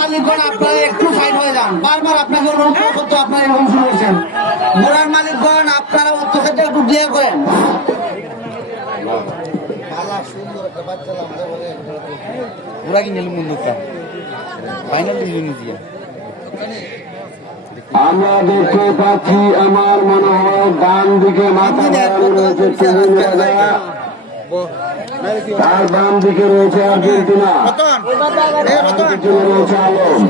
মালিকগণ আপনারা একটু সাইড হয়ে যান, বারবার আপনাকে অনুরোধ করতে আপনারা এরকম শুরু করছেন। ঘোড়ার মালিকগণ আপনারা অত্যন্ত একটু ক্লিয়ার করেন। ঘোড়া কিনে বন্ধুটা ফাইনাল দিয়ে আমরা দেখতে পাচ্ছি, আমার মনে হয় ডান দিকে মাথা রয়েছে তার বাম দিকে রয়েছে আর্জেন্টিনা, রয়েছে আলম।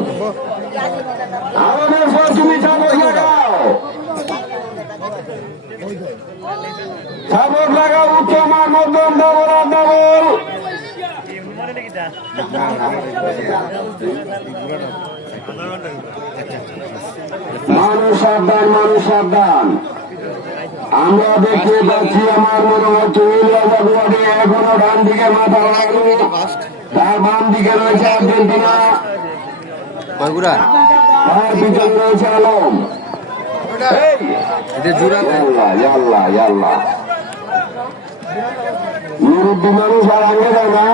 আলমের পর তুমি চাবক লাগাও, চাবক লাগাও, উচ্চমার মধ্যম ডবল আর ডবল। মানুষ সাবধান, মানুষ সাবধান। আমরা দেখতে পাচ্ছি, আমার মনে হচ্ছে এখনো ডান দিকে মাথা লাগানো, তার বাম দিকে রয়েছে আর্জেন্টিনা, তার পিছনে রয়েছে আলম। মুরব্বী মানুষ আর আগে যায় না।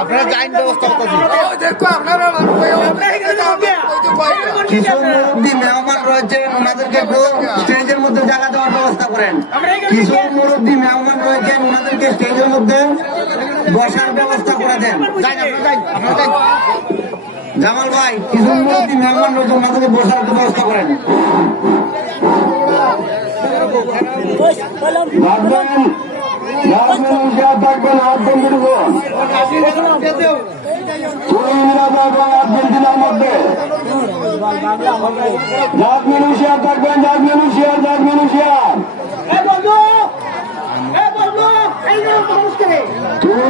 আপনারা লাইন ব্যবস্থা করছেন। কিছু মুরব্বী মেহমান রয়েছেন, ওনাদেরকে একটু স্টেজের মধ্যে জায়গা দেওয়ার ব্যবস্থা করেন। কিছু মুরব্বী মেহমান রয়েছেন, ওনাদেরকে স্টেজের মধ্যে বসার ব্যবস্থা করে দেন। জামাল ভাই, কিছু মুরব্বী মেহমান রয়েছে, ওনাদেরকে বসার ব্যবস্থা করেন। থাকবেন আর্জেন্টিনার মধ্যে জাজমিনুশিয়ার থাকবেন, জাজমিনুশিয়ার, জাজমিনুশিয়ার তুমি